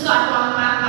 Gusto ako ang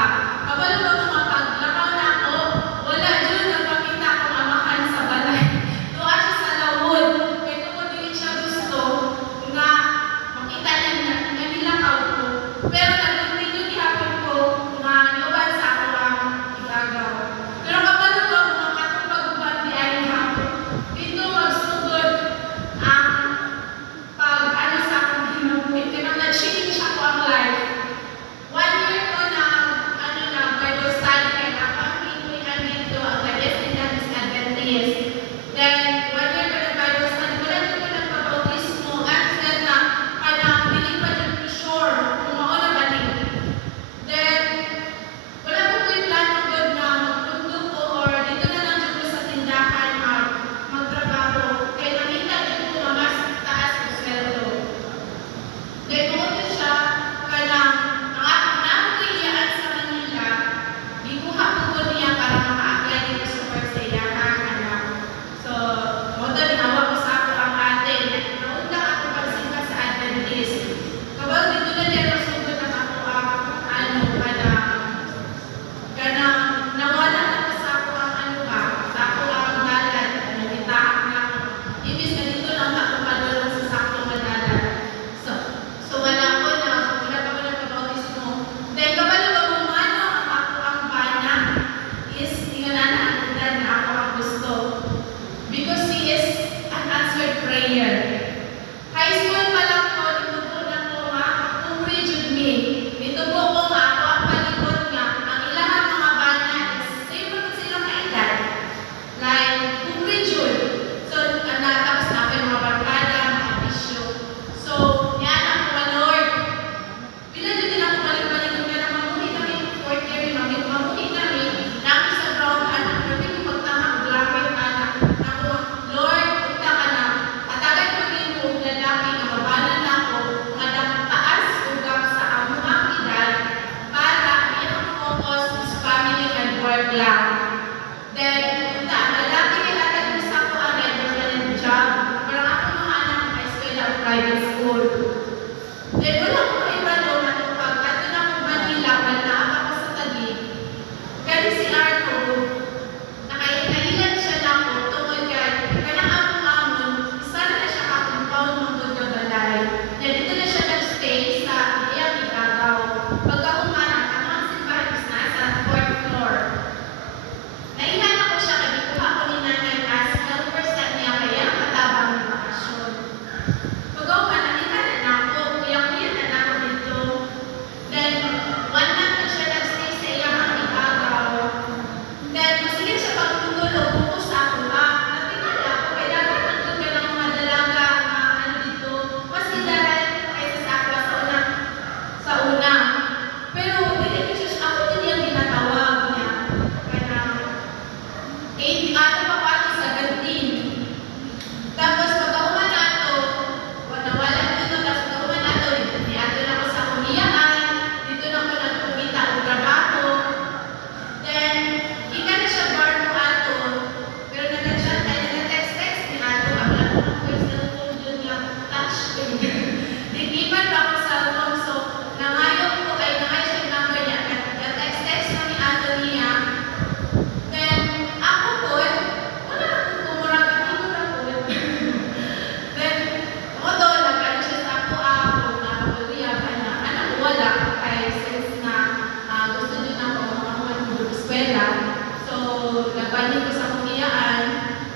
Nagbanin ko sa kumiyaan,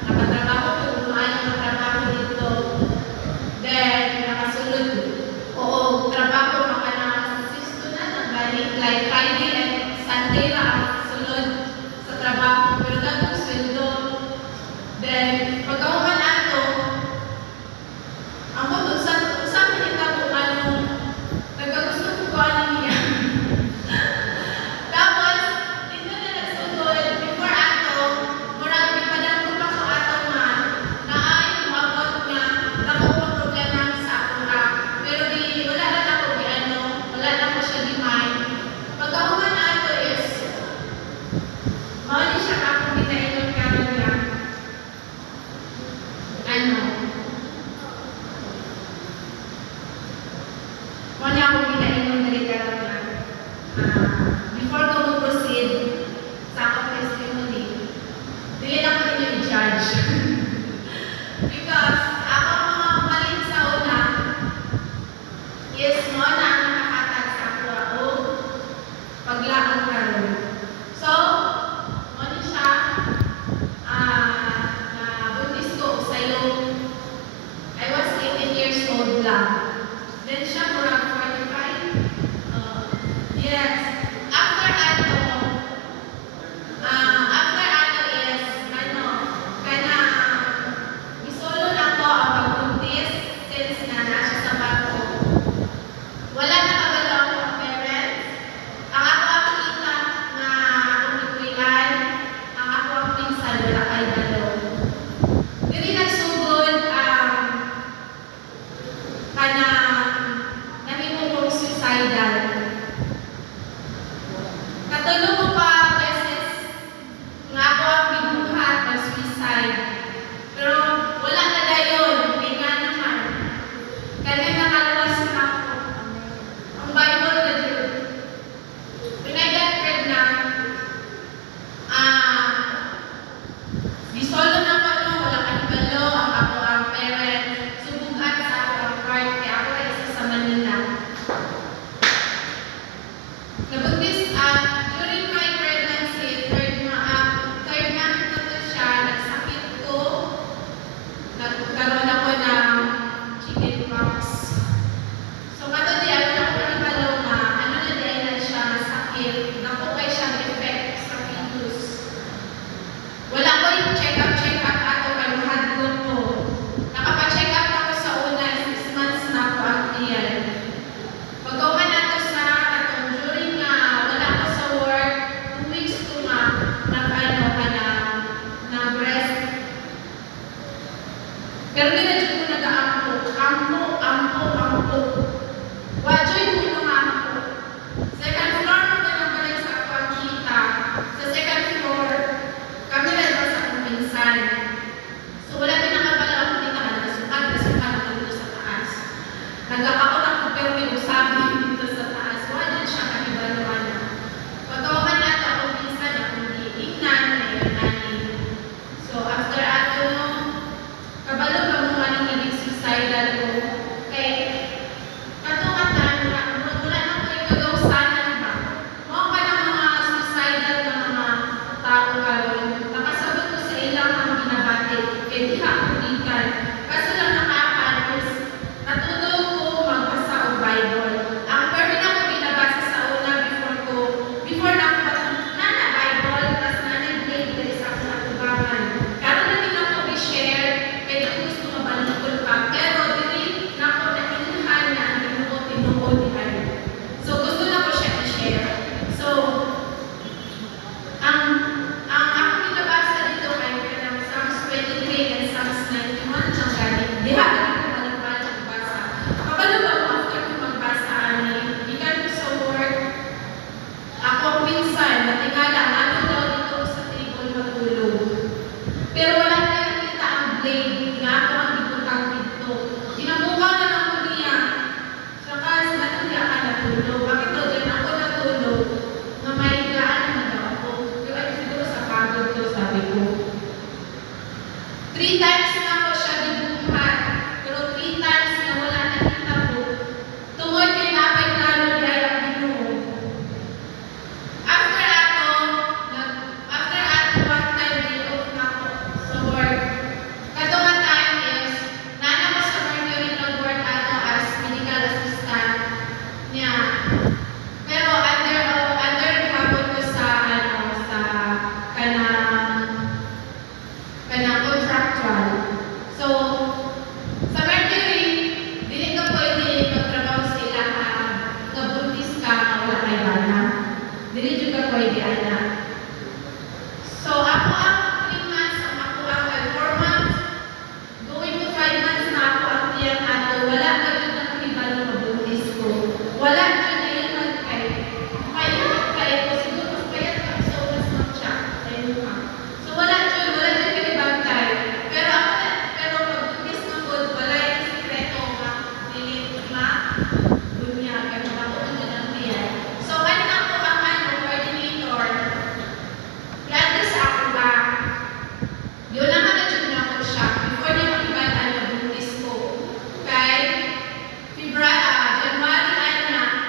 nakatrabaho ko, umaan ang trabaho dito. Then, nakasunod, oo, trabaho mga nakasisto na, nagbanin, like Friday and Sunday na ang sunod sa trabaho. Pero gagawin sweldo. Then, pagkauman ato, ang kung saan pinita ko nagkagusto ko ko ano niya. Tapos, dito na nagsunod, before ato, murag ipadang ko pa ko ato naay umabot nga, nakuha problema sa ako nga. Pero wala na ako wala na ko siya di mind. Pagkauman ato is, mawali siya akong ginaingon karon nga. Mawali akong ginaingon na rin karon nga. Before ko mag-proceed sa akong testimony, dili na ko ninyo i-judge. Because ako mga umalit sa una is mo na ang nakahatag sa ako o paglaang karon. So, mo ni siya na-buntis ko sa yung I was 18 years old lang. Then siya murag 45. Yes. After ato is, kana, isolo lang ko ang pagbuntis since na siya sa barko. Wala na kabalo ang parents. Ang ako ang kita na akong ikuyan, ang ako ang pinsan, wala kay balo. Dili nagsugod kana nahimo kong suicidal. Katulong ko pa beses nga ako ang binuhat ng suicide. Pero wala na dayon, may nga naman. Kaya nakaluwas na ako. Ang Bible na dyan. When I got pregnant, bisolo na pa wala ka nibalo, ang ako ang parents. Subukan sa ako ang part, kaya ako ay isa sa Manila. Nabuntis during my pregnancy, third month na to siya, nagsakit ko, nagkaroon ako ng chickenpox. So, kato di ako nakapalibalaw na, na di na siya sakit, nakukay siyang effect sa fetus. Wala ko yung check-up ato kaluhadlon ko. Nakapa-check up ako sa una, 6 months na ako ang iyan. Pagkawan nato sa atong during pwede ana. So ako ang 3 months, ang ako ang 4 months, going to 5 months na ako ang tiyang ato. Wala ka dyan na kanibalo mabuntis ko. Wala dyan na yun magkay. Kaya ko siguro mas payat ka sa oras ng siya. So wala dyan kanibantay. Pero pagbuntis ng good, wala yung sikreto nga. Dilit ma, dunya, pero ako ang dyan ang tiyan. So ano ako ang coordinator. Yan sa ako ba? Yun ang dyan na ako siya. Before na mag-iban buntis ko. Kay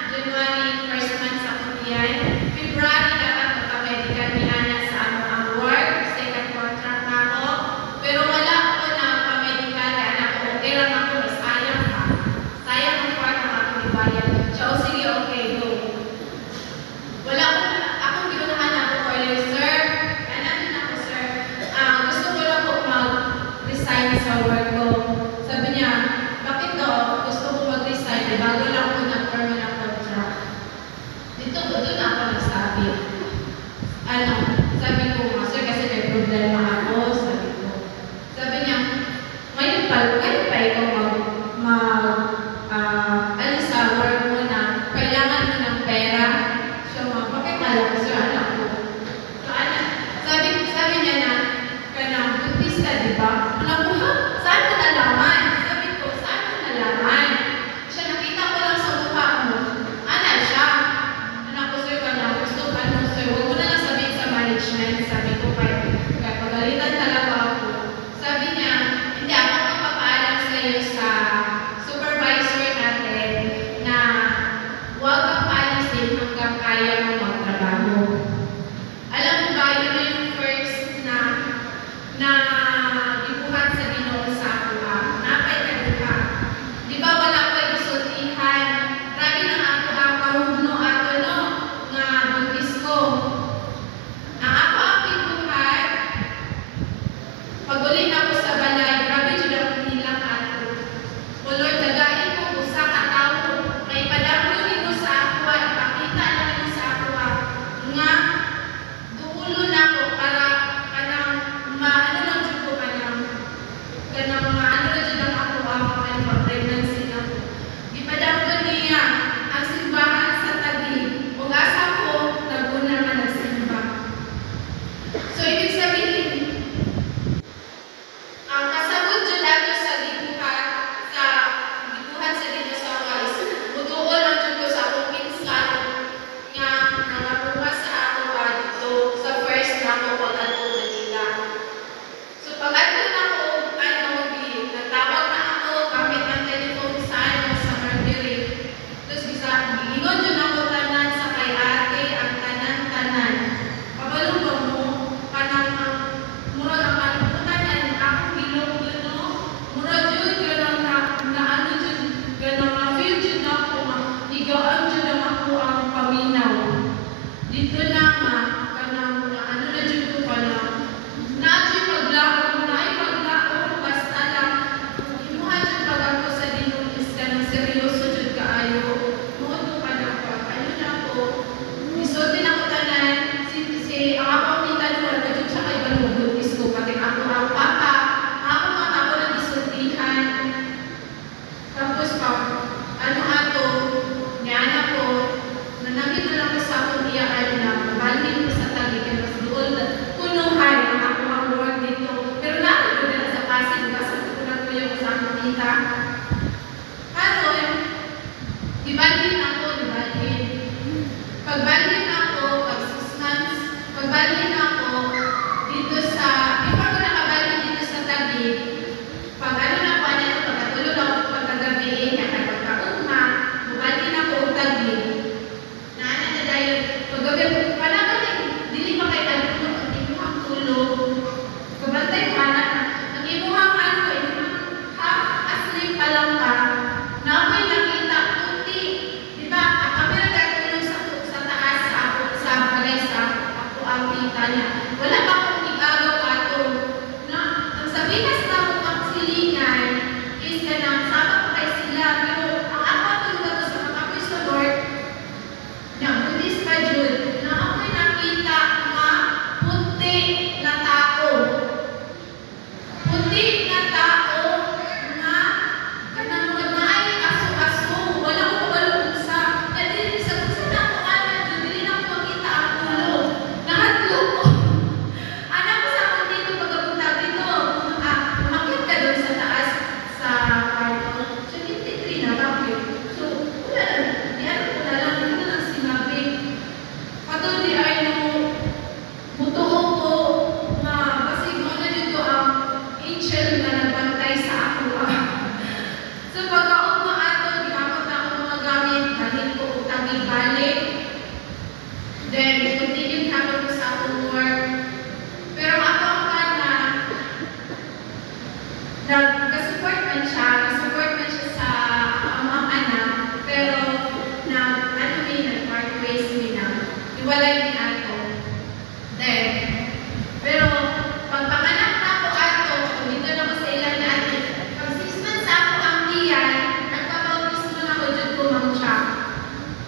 January first month sa kutiyan. February dapat magpa-medical ni Ana sa ang work, second contract na ako. Pero wala ako na pa-medical kaya anak ko, okay lang ako, mas sayang ka. Sayang ang part ng ako ni Bayan. So, sige, okay, go. Wala ko na, akong ginunahan ako ko, sir, ano din ako, sir, gusto ko lang po mag-resign sa work ko. Sabi niya, bakit daw gusto ko mag-resign, bago lang ako ng permanent contract. Dito ko, doon ako nagsabi. Sabi ko, sir, kasi may problema ako, sabi ko. Sabi niya, ngayon pa ikaw sa work mo na kailangan mo ng pera. So, bakit alam ko, sir, anak ko? So, sabi niya na, buntis ka, di ba? Alam ko, ha? Saan mo nalaman? Sabi ko, saan mo nalaman? Siya, nakita ko lang sa mukha mo. Siya. Anak ko, sir, gusto ka, sir, huwag mo na lang sabihin sa management. Sabi ko, kaya pagalitan talaga ako. Sabi niya, hindi ako magpapaalam sa iyo sa supervisor natin na huwag kang paalisin hanggang kaya mo magtrabaho. Alam mo ba, yun na yung first na ibuhat sa Ginoo sa ako napay ka diba? Di ba wala ko isultihan? Grabe na ako ang kahugno ato no nga buntis ko. Ang ako ang ibuhat, pag uli na ako sa balay, grabe dyan ang nilang ato. O Lord, dagain ko usa ka tao, may padamlo nito sa ako, ipakita na nito sa ako nga duulo na ako para maano lang dyan ko maano na dyan ang ako ang pregnancy na ko. Ipadamlo niya ang simbahan sa Taguig. Kung asa ko, naguna na nagsimba. So, ibig sabihin, ang kasabot dyan ato sa gibuhat sa dito sa walis, mutuol lang dyan ko sa akong pinsan nga nangabuha sa ako dito sa first na ako pag-ato Manila. So pag-ato na ako, nagtawag na ako gamit ang telephone sa Mercury. Tapos giingon dyan ako tanan sa kay ate, ang tanan-tanan. Pabalong ba mo? Kanang murag ang kalimutan yan, akong gilong dyan no? Murag yun, ganang na feel dyan ako, higaan dyan ako ang paminaw. Dito na kanang ano na dyan ko na-dyan maglaon, basta lang, inuha dyan pag ako sa dinulis ka ng seryoso dyan kaayo. Muoto ka na ako, ano na ako, isultin ako tanan, ang ako ang tita doon, na dyan siya kay Balubuntis ko, pati ako ang papa, ako nang isultihan. Tapos ato, niyan ako, nanagin na lang ko sa akong iyaan na, Iwalay ni ato. Then, pero, pagpanganak na ako ato, kung dito na ko sa ilan natin, pag 6 months ako ang tiyan, nagpabautismo na ako dyan ko mamcha.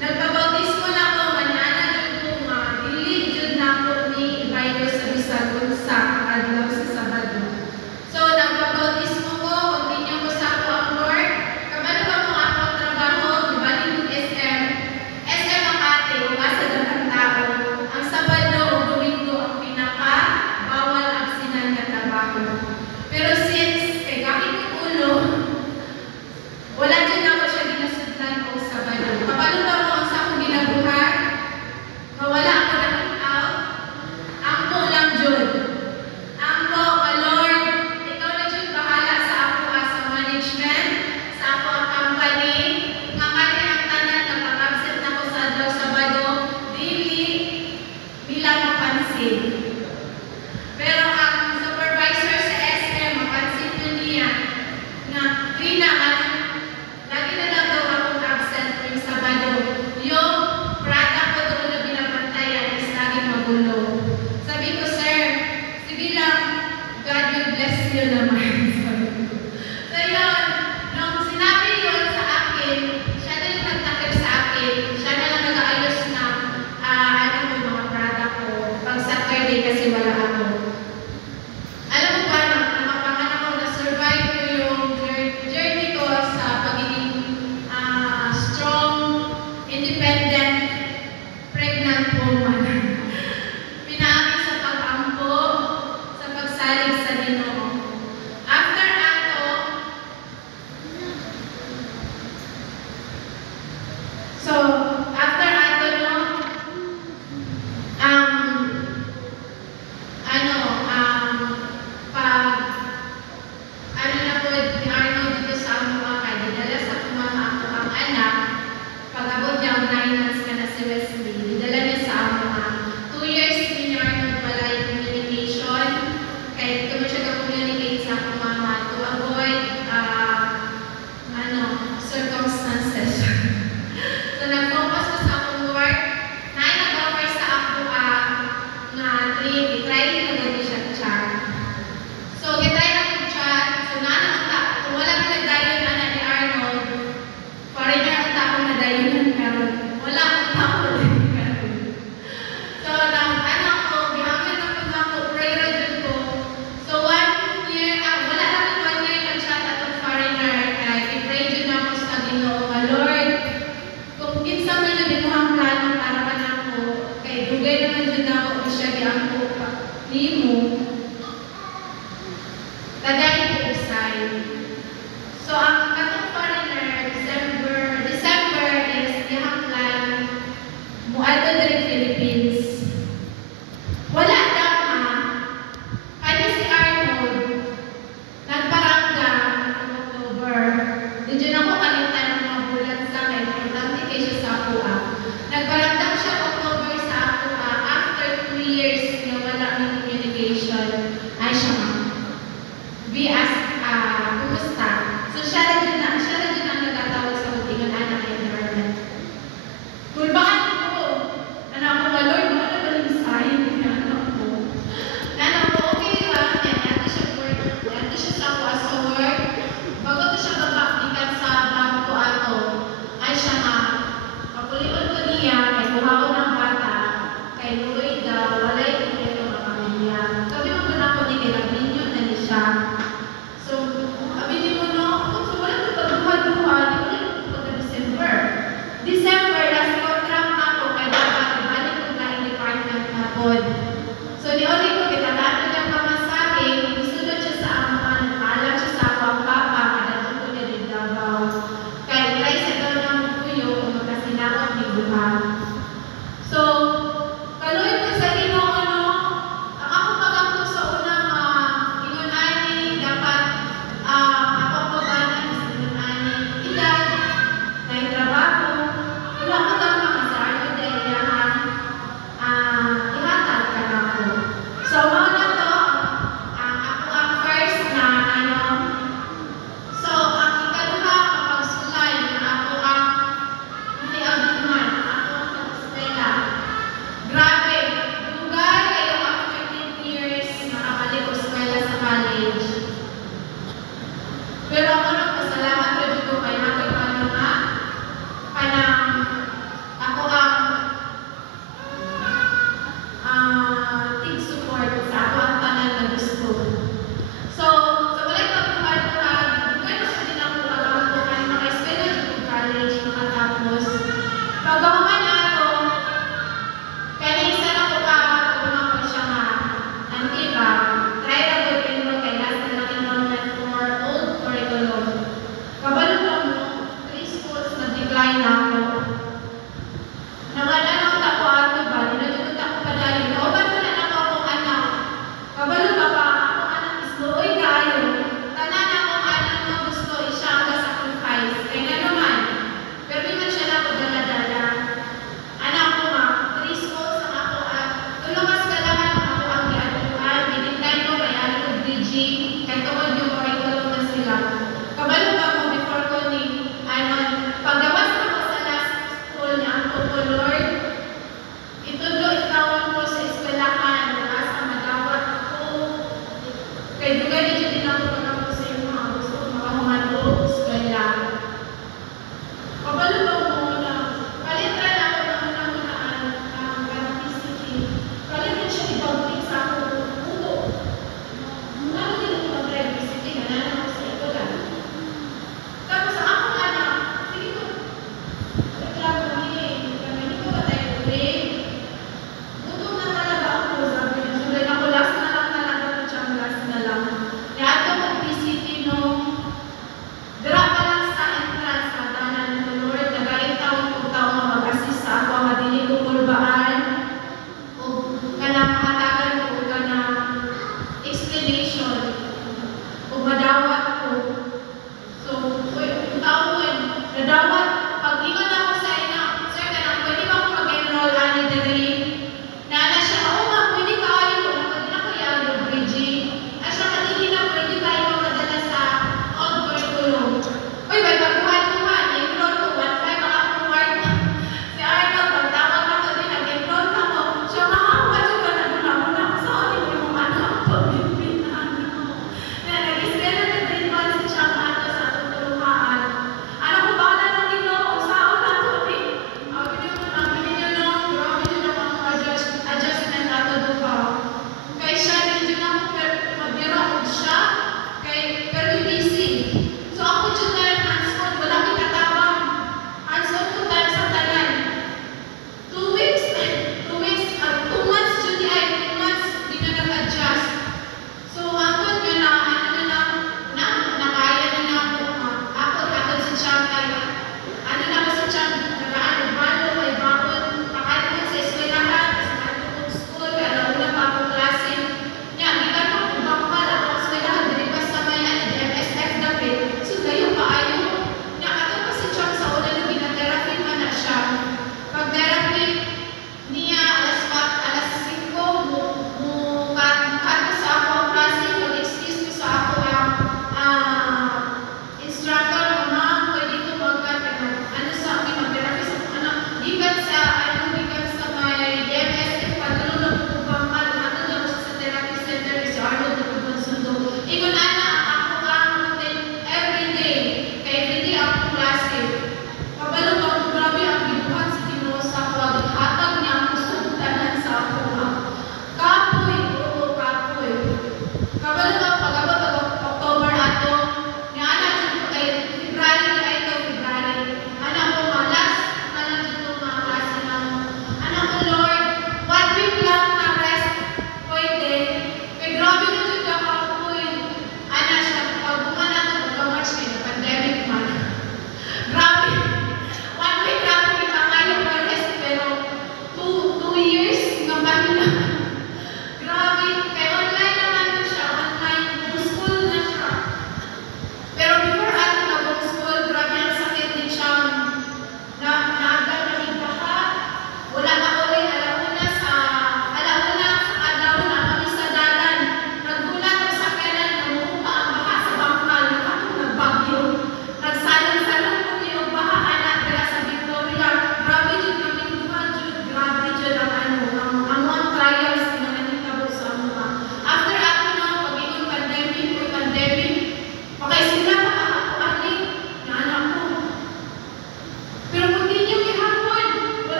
Nagpabautismo na ako, manana dyan ko dili dyan na ako ni virus sa bisag sa adlaw sa Sabado. So, nagpabautismo ko, continue ko sa ako ang work. Kabalo ba mo ako ang trabaho, ibalik yung SM. SM Makati, umasa dyan ang tao. Ang Sabado o Domingo ang pinaka-bawal absinan na trabaho. Pero since kay gamit yung ulo, wala dyan ako siya ginasudlan o Sabado. Kabalo ba mo ang sa akong ginabuhan? Mawala ako na out. Ang po lang dyan. Ang po, Lord, ikaw na dyan bahala sa ako sa management, sa ako ang company, nga kanya ang tanan na pag-absent na ko sa adlaw Sabado, dili nila mapansin. Pero ang supervisor sa SM, mapansin na niya na Rina, lagi na lang daw akong absent yung Sabado. Yung product ko doon na binabantayan is laging magulo. Sabi ko, sir, sige lang, God will bless you naman. Sabi ko. So yun, nung sinabi yun sa akin, siya na yung nagtakip sa akin, siya na lang nag-aayos na ano yung mga product ko pag Saturday kasi wala ako. Alam mo ba, nakapangan ako na survive ko yung journey ko sa pagiging strong, independent, pregnant woman. Pinaamin sa pag-ampo, sa pagsalig sa Ginoo. After ato, so, after ato, no, ano na po, ni Arnold dito sa Amuha ka, dinala sa kumama ako ang anak, pag-abot niya ang 9 months ka na si Wesley, dinala niya sa Amuha. 2 years ni Arnold wala yung communication, kaya dito mo siya ka-communicate sa kumama to avoid circumstances. So, nag-focus ko sa akong work, na nag-offer sa ako na trip, i-try ko na siya chat. So, gitry na ko chat. So, kung wala pinagdayon na ni Arnold, foreigner ang taong nadayon karon. Wala ang taong karon. So, gihangin ako prayer dun ko. So, 1 year, wala naman 1 year nag-chat atong foreigner. Kaya, i-pray dun ako sa Ginoo, Lord, kung kinsa man yun ito ang plano para man ako, kay dugay naman dun ako kung siya giangko pa. Nimo, tagay ko usay. So, ang katong foreigner, December is iyang plan, muadto diri Philippines. Wala dama, kanya si Arnold, nagparanggang ng October. Diyan ako kalitan ng mga bulan sa akin, importante kay siya sa Akua. Nagparanggang siya October sa Akua after 2 years na wala ng communication.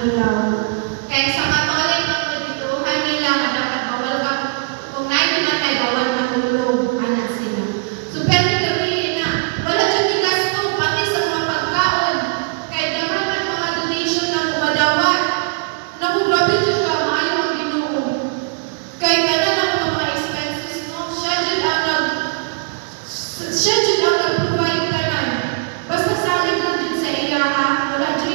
adlaw. Kaya sa Catholic ang pagdituhan nila nga dapat bawal ka kung nahimatay bawal matulog anak sila. So pero gabi na wala jud ni gasto pati sa mga pagkaon kay daman man mga donation na umadawat. Naku grabe jud ka maayo ang Ginoo. Kay kana na mga expenses no siya jud ang nag-provide tanan. Basta salig lang din sa iya ha. Wala jud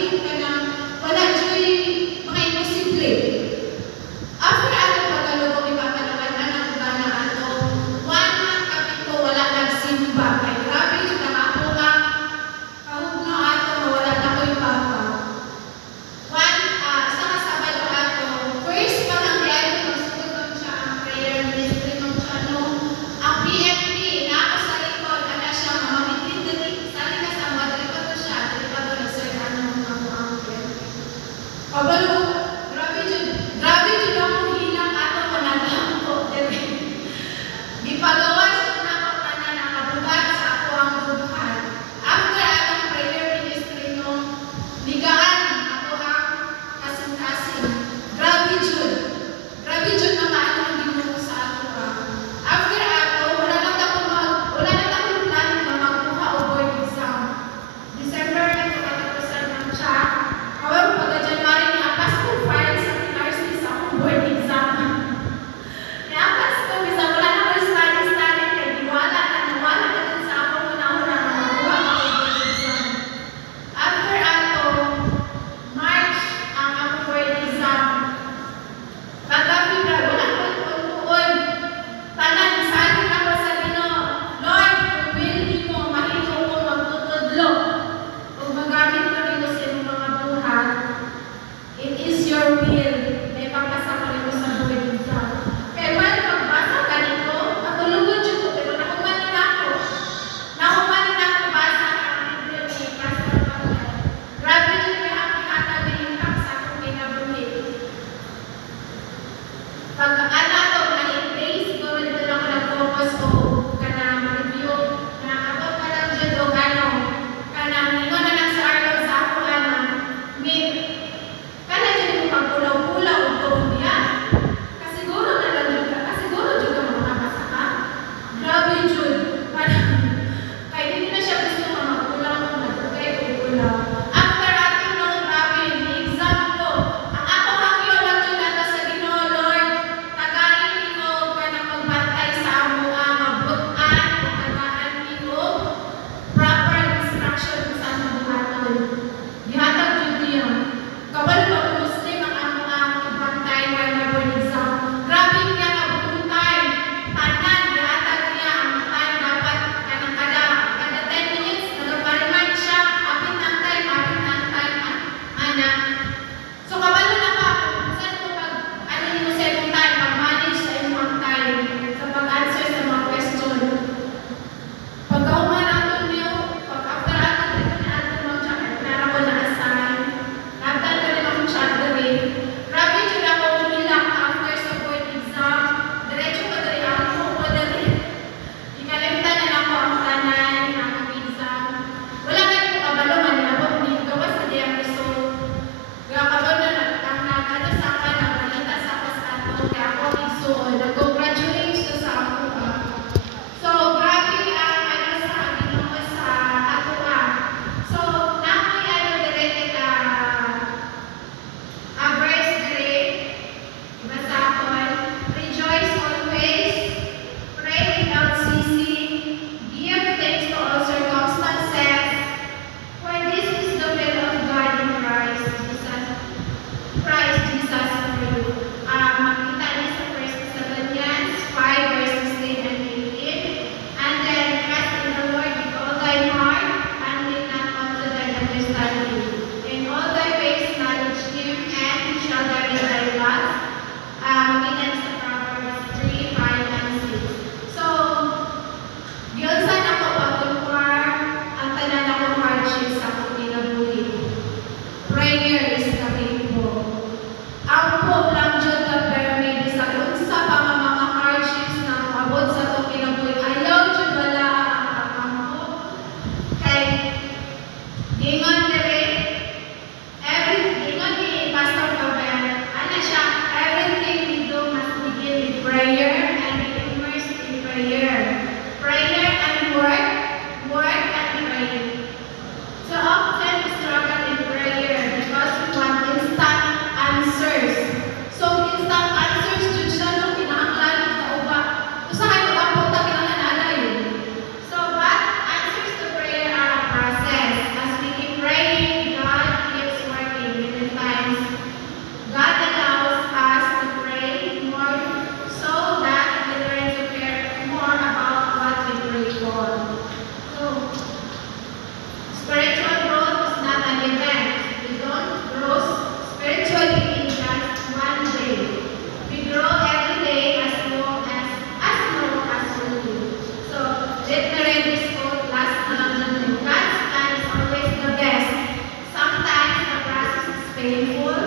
painful.